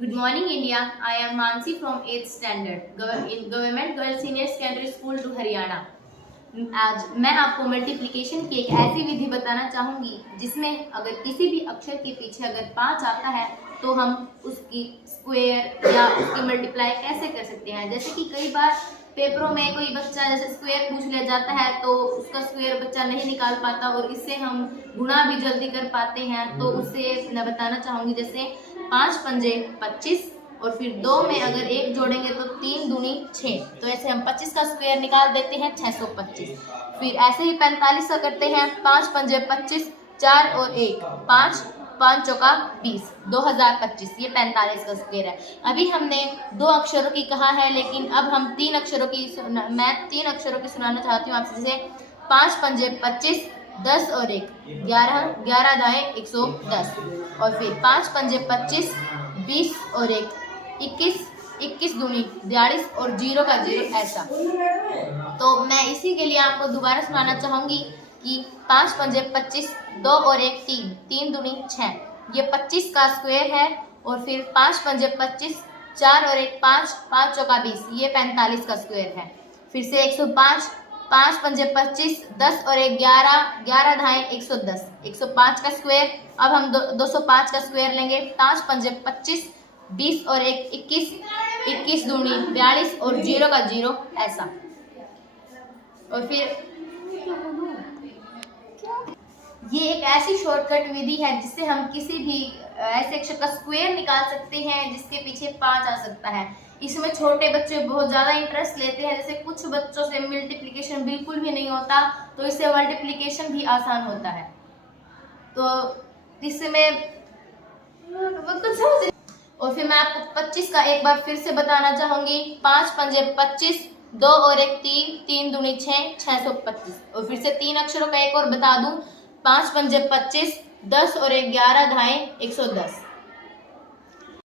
Good morning, India. I am Mansi from 8th standard in Government Girls Senior Secondary School to Haryana. आज मैं आपको multiplication की एक ऐसी विधि बताना चाहूँगी जिसमें अगर किसी भी अक्षर के पीछे अगर 5 आता है तो हम उसकी स्क्वायर या उसकी मल्टीप्लाई कैसे कर सकते हैं। जैसे कि कई बार पेपरों में कोई बच्चा जैसे स्क्वायर पूछ लिया जाता है तो उसका स्क्वायर बच्चा नहीं निकाल पाता और इससे हम गुणा भी जल्दी कर पाते हैं। तो उससे मैं बताना चाहूँगी जैसे 5 पंजे 25 और फिर 2 में अगर 1 जोड़ेंगे तो 3 दूनी 6, तो ऐसे हम 25 का स्क्वायर निकाल देते हैं 625। फिर ऐसे ही 45 का करते हैं 5 पंजे 25, 4 और 1 5, 5 चौका 20, 2025। ये 45 का स्क्वायर है। अभी हमने 2 अक्षरों की कहा है, लेकिन अब हम 3 अक्षरों की मैं 3 अक्षरों की सुनाना चाहती हूँ आपसे। जैसे 5 पंजे 25, 10 और 1 11, 11 दाएं 110 और फिर 5 पंजे 25, 20 और 1 21, 21 दूनी 42 और 0 का 0 ऐसा। तो मैं इसी के लिए आपको दोबारा सुनाना चाहूँगी कि 5 पंजे 25, 2 और 1 3, 3 दूनी 6, ये 25 का स्क्वायर है। और फिर 5 पंजे 25, 4 और 1 5, 5 चौका 20, ये 45 का स्क्वायर है। फिर से 105, 5 पंजे 25, 10 और 1 11, 11 धाएं 110, 105 का स्क्वायर। अब हम 205 का स्क्वायर लेंगे। 5 पंजे 25, 20 और 1 21, 21 दूनी 42 और 0 का 0 ऐसा। और फिर ये एक ऐसी शॉर्टकट विधि है जिससे हम किसी भी ऐसे अक्षर का स्क्वायर निकाल सकते हैं जिसके पीछे 5 आ सकता है। इसमें छोटे बच्चे बहुत ज़्यादा इंटरेस्ट लेते हैं। जैसे कुछ बच्चों से मल्टीप्लिकेशन बिल्कुल भी नहीं होता, तो इससे मल्टीप्लिकेशन भी आसान होता है। तो इसमें और फिर मैं आपको 25 का एक बार फिर से बताना चाहूँगी। 5 पंजे 25, 2 और 1 3, 3 दूनी 6, 625। और फिर से 3 अक्षरों का एक और बता दूँ। 5 पंजे 25, 10 और 1 11 धाएं 110।